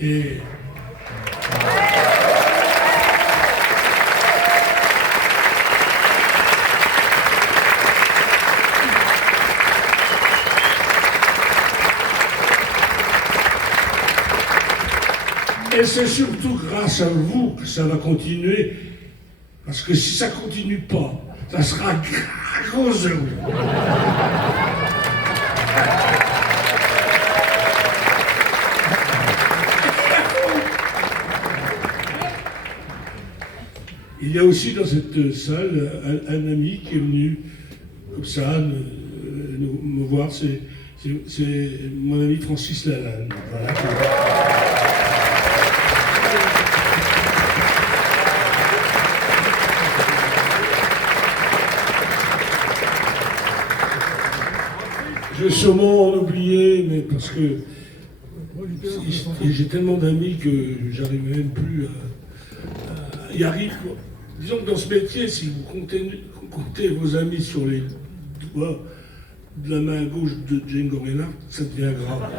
Et c'est surtout grâce à vous que ça va continuer, parce que si ça continue pas, ça sera à cause de vous. Il y a aussi dans cette salle un ami qui est venu comme ça me voir, c'est mon ami Francis Lalanne. Voilà. Je vais sûrement en oublier, mais parce que j'ai tellement d'amis que j'arrive même plus à y arriver. Disons que dans ce métier, si vous comptez vos amis sur les doigts de la main gauche de Django Reinhardt, ça devient grave.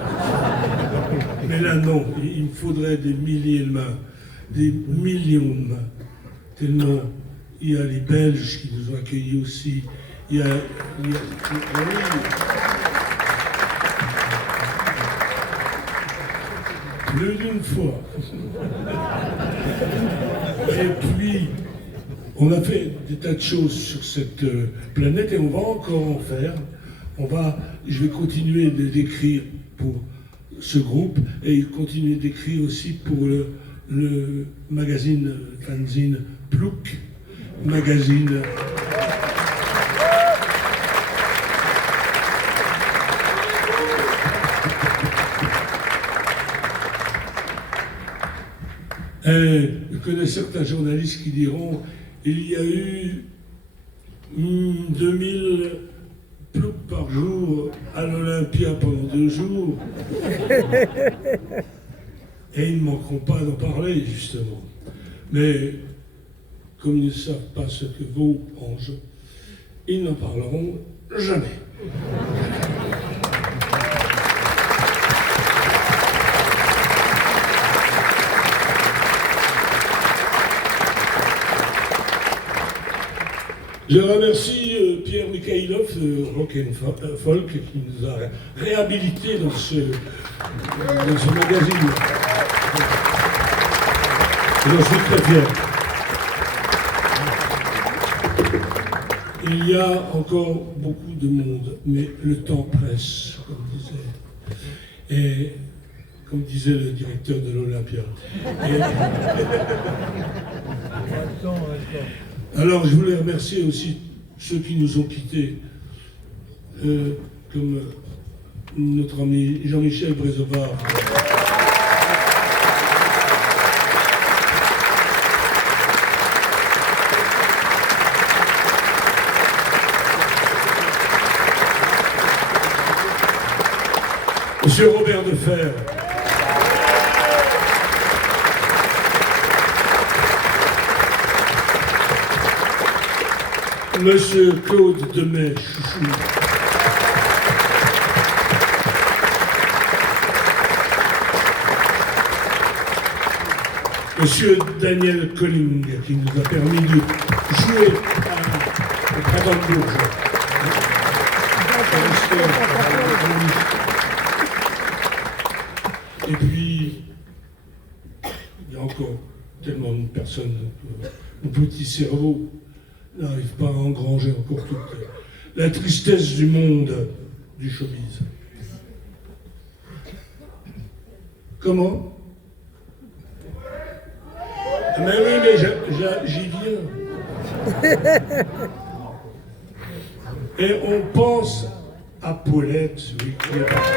Mais là, non, il me faudrait des milliers de mains, des millions de mains. Tellement il y a les Belges qui nous ont accueillis aussi. Il y a plus d'une fois. Et puis, on a fait des tas de choses sur cette planète et on va encore en faire. Je vais continuer d'écrire pour ce groupe et continuer d'écrire aussi pour le magazine fanzine Plouc, magazine. Je connais certains journalistes qui diront il y a eu 2000 ploucs par jour à l'Olympia pendant 2 jours. Et ils ne manqueront pas d'en parler, justement. Mais comme ils ne savent pas ce que vaut Ange, ils n'en parleront jamais. Je remercie Pierre Mikhailov de Rock and Folk qui nous a réhabilités dans ce magazine. J'en suis très fier. Il y a encore beaucoup de monde, mais le temps presse, comme disait le directeur de l'Olympia. Alors, je voulais remercier aussi ceux qui nous ont quittés, comme notre ami Jean-Michel Brézovar. Monsieur Robert Defer. Monsieur Claude Demet, chouchou. Monsieur Daniel Colling, qui nous a permis de jouer au Printemps de Bourges. Et puis, il y a encore tellement de personnes, mon petit cerveau n'arrive pas à engranger encore toute la tristesse du monde du showbiz. Comment? Mais oui, mais j'y viens. Et on pense à Paulette, celui qui est parti.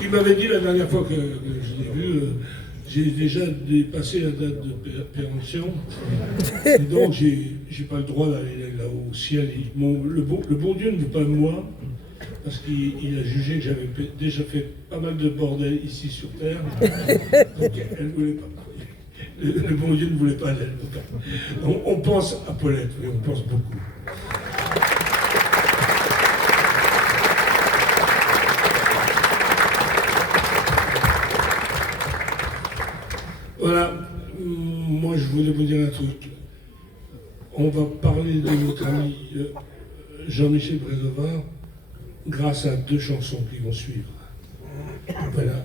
Il m'avait dit la dernière fois que je l'ai vu, j'ai déjà dépassé la date de péremption, et donc j'ai pas le droit d'aller là-haut au ciel. Le bon Dieu ne veut pas de moi, parce qu'il a jugé que j'avais déjà fait pas mal de bordel ici sur Terre, donc elle ne voulait pas. le bon Dieu ne voulait pas d'elle. On pense à Paulette, oui, on pense beaucoup. Voilà, moi je voulais vous dire un truc. On va parler de notre ami Jean-Michel Brédova grâce à 2 chansons qui vont suivre. Voilà.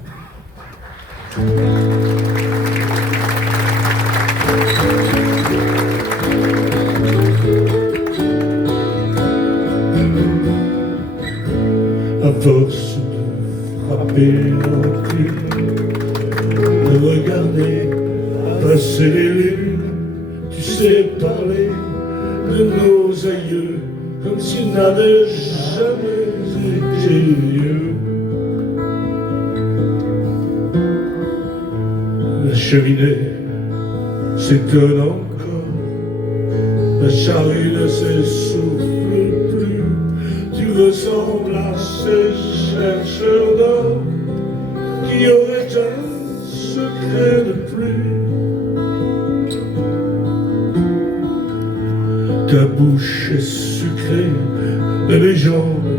À force de frapper l'entrée, de regarder passer les lunes, tu sais parler de nos aïeux comme s'ils n'avaient jamais été vieux. La cheminée s'étonne encore, la charrue ne s'essouffle plus, tu ressembles à ces chercheurs d'or qui auraient un secret de plus. Ta bouche est sucrée, la légende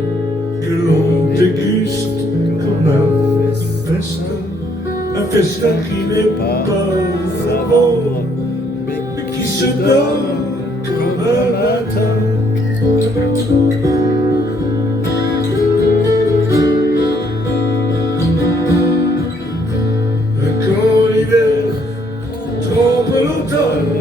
que l'on déguste comme un festin qui n'est pas à vendre, mais qui se donne comme un matin. Quand l'hiver trompe l'automne,